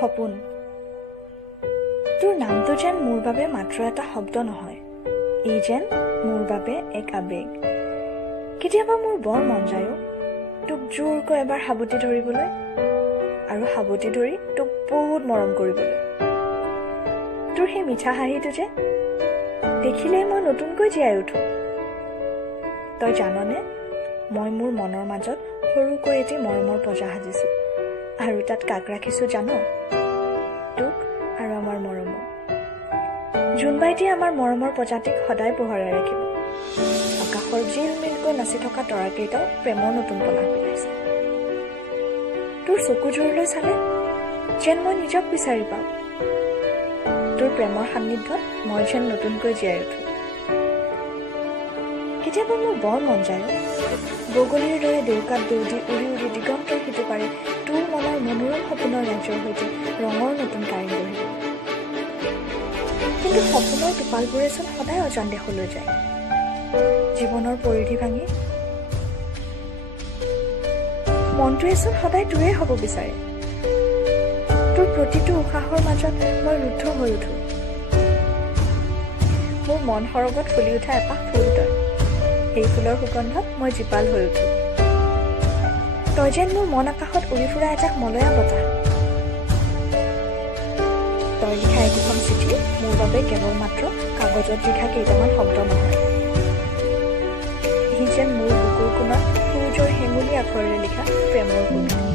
সপোন, তোৰ নামটো যেন মোৰ বাবে মাত্ৰ এটা শব্দ নহয়, ই যেন মোৰ বাবে এক আবেগ। কেতিয়াবা মোৰ বৰ মন যায় তোক জোৰকৈ এবাৰ সাবটি ধৰিবলৈ আৰু সাবটি ধৰি তোক বহুত মৰম কৰিবলৈ। তোৰ সেই মিঠা হাঁহিটো যে দেখিলেই মই নতুনকৈ জীয়াই উঠো। তই জাননে, মই মোৰ মনৰ মাজত সৰুকৈ এটি মৰমৰ পজা সাজিছোঁ আৰু তাত কাক ৰাখিছোঁ জান? তোক আৰু আমাৰ মৰমক। জোনবাইটিয়ে আমাৰ মৰমৰ পজাটিক সদায় পোহৰাই ৰাখিব। আকাশৰ জিলমিলকৈ নাচি থকা তৰাকেইটাও প্ৰেমৰ নতুন পলাশ বিলাইছে। তোৰ চকুযোৰলৈ চালে যেন মই নিজক বিচাৰি পাওঁ। তোৰ প্ৰেমৰ সান্নিধ্যত মই যেন নতুনকৈ জীয়াই উঠো। কেতিয়াবা মোৰ বৰ মন যায় বগলীৰ দৰে দেউকাত দৌৰি উৰি উৰি দিগন্তৰ সিটো পাৰে তোৰ মনৰ মনোৰম সপোনৰ ৰাজ্যৰ সৈতে ৰঙৰ নতুন কাৰেং গঢ়িব। কিন্তু সপোনৰ টোপালবোৰে চোন সদায় অজান দেশলৈ যায়, জীৱনৰ পৰিধি ভাঙি। মনটোৱে চোন সদায় তোৰেই হ'ব বিচাৰে। তোৰ প্ৰতিটো উশাহৰ মাজত মই ৰুদ্ধ হৈ উঠো। মোৰ মন সৰগত ফুলি উঠা এপাহ ফুল তই, সেই ফুলৰ সুগন্ধত মই জীপাল হৈ উঠো। তই যেন মোৰ মন আকাশত উৰি ফুৰা এজাক মলয়া বতাহ। তই লিখা একোখন চিঠি মোৰ বাবে কেৱল মাত্ৰ কাগজত লিখা কেইটামান শব্দ নহয়, ই যেন মোৰ বুকুৰ কোণত সূৰ্যৰ হেঙুলী আখৰেৰে লিখা প্ৰেমৰ কবিতা।